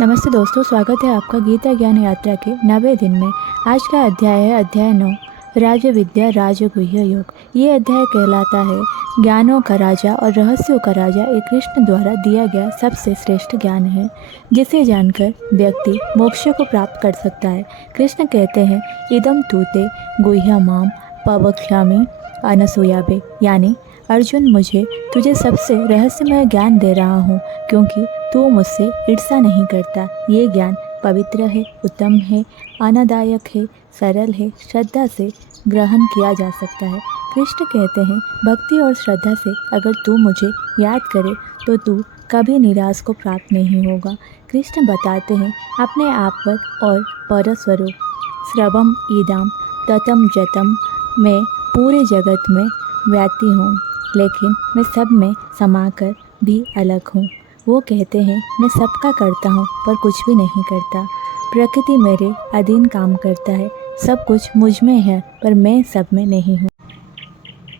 नमस्ते दोस्तों, स्वागत है आपका गीता ज्ञान यात्रा के 90 दिन में। आज का अध्याय है अध्याय 9, राज विद्या राजगुह्य योग। ये अध्याय कहलाता है ज्ञानों का राजा और रहस्यों का राजा। एक कृष्ण द्वारा दिया गया सबसे श्रेष्ठ ज्ञान है जिसे जानकर व्यक्ति मोक्ष को प्राप्त कर सकता है। कृष्ण कहते हैं, इदम तूते गुह्य माम पवक्ष्यामि अनसूयाबे, यानी अर्जुन, मुझे तुझे सबसे रहस्यमय ज्ञान दे रहा हूँ क्योंकि तू मुझसे ईर्ष्या नहीं करता। ये ज्ञान पवित्र है, उत्तम है, आनंददायक है, सरल है, श्रद्धा से ग्रहण किया जा सकता है। कृष्ण कहते हैं, भक्ति और श्रद्धा से अगर तू मुझे याद करे तो तू कभी निराश को प्राप्त नहीं होगा। कृष्ण बताते हैं, अपने आप पर और परस्वरूप श्रवम ईदाम ततम जतम, मैं पूरे जगत में व्याप्ति हूँ लेकिन मैं सब में समाकर भी अलग हूँ। वो कहते हैं, मैं सबका करता हूँ पर कुछ भी नहीं करता। प्रकृति मेरे अधीन काम करता है, सब कुछ मुझ में है पर मैं सब में नहीं हूँ।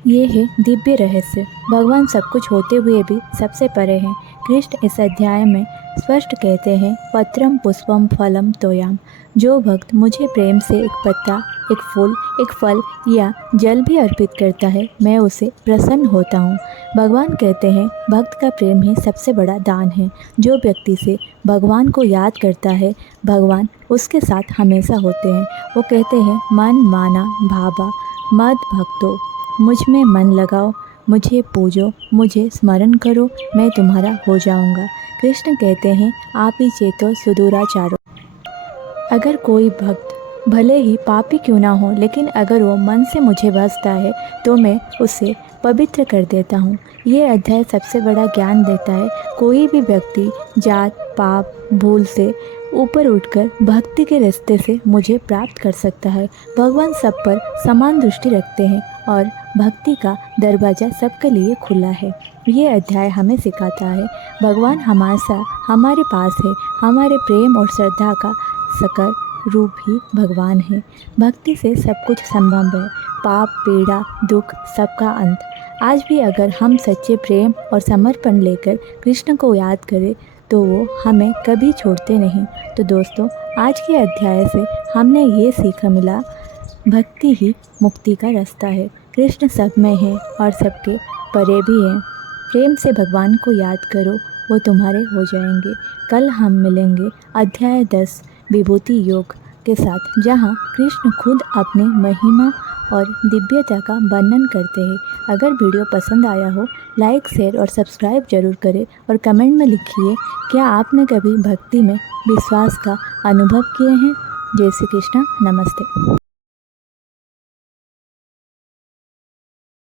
ये है दिव्य रहस्य। भगवान सब कुछ होते हुए भी सबसे परे हैं। कृष्ण इस अध्याय में स्पष्ट कहते हैं, पत्रम पुष्पम फलम तोयाम, जो भक्त मुझे प्रेम से एक पत्ता, एक फूल, एक फल या जल भी अर्पित करता है, मैं उसे प्रसन्न होता हूँ। भगवान कहते हैं, भक्त का प्रेम ही सबसे बड़ा दान है। जो व्यक्ति से भगवान को याद करता है, भगवान उसके साथ हमेशा होते हैं। वो कहते हैं, मन माना भावा मद भक्तो, मुझ में मन लगाओ, मुझे पूजो, मुझे स्मरण करो, मैं तुम्हारा हो जाऊंगा। कृष्ण कहते हैं, आप ही चेतो सुदूराचारो। अगर कोई भक्त भले ही पापी क्यों ना हो, लेकिन अगर वो मन से मुझे भजता है तो मैं उसे पवित्र कर देता हूँ। ये अध्याय सबसे बड़ा ज्ञान देता है। कोई भी व्यक्ति जात पाप भूल से ऊपर उठकर भक्ति के रास्ते से मुझे प्राप्त कर सकता है। भगवान सब पर समान दृष्टि रखते हैं और भक्ति का दरवाज़ा सबके लिए खुला है। ये अध्याय हमें सिखाता है, भगवान हमेशा हमारे पास है। हमारे प्रेम और श्रद्धा का सकल रूप ही भगवान है। भक्ति से सब कुछ संभव है, पाप पीड़ा दुख सबका अंत। आज भी अगर हम सच्चे प्रेम और समर्पण लेकर कृष्ण को याद करें तो वो हमें कभी छोड़ते नहीं। तो दोस्तों, आज के अध्याय से हमने ये सीखा मिला, भक्ति ही मुक्ति का रास्ता है। कृष्ण सब में है और सबके परे भी है। प्रेम से भगवान को याद करो, वो तुम्हारे हो जाएंगे। कल हम मिलेंगे अध्याय 10 विभूति योग के साथ, जहाँ कृष्ण खुद अपनी महिमा और दिव्यता का वर्णन करते हैं। अगर वीडियो पसंद आया हो, लाइक शेयर और सब्सक्राइब जरूर करें और कमेंट में लिखिए, क्या आपने कभी भक्ति में विश्वास का अनुभव किए हैं। जय श्री कृष्ण, नमस्ते।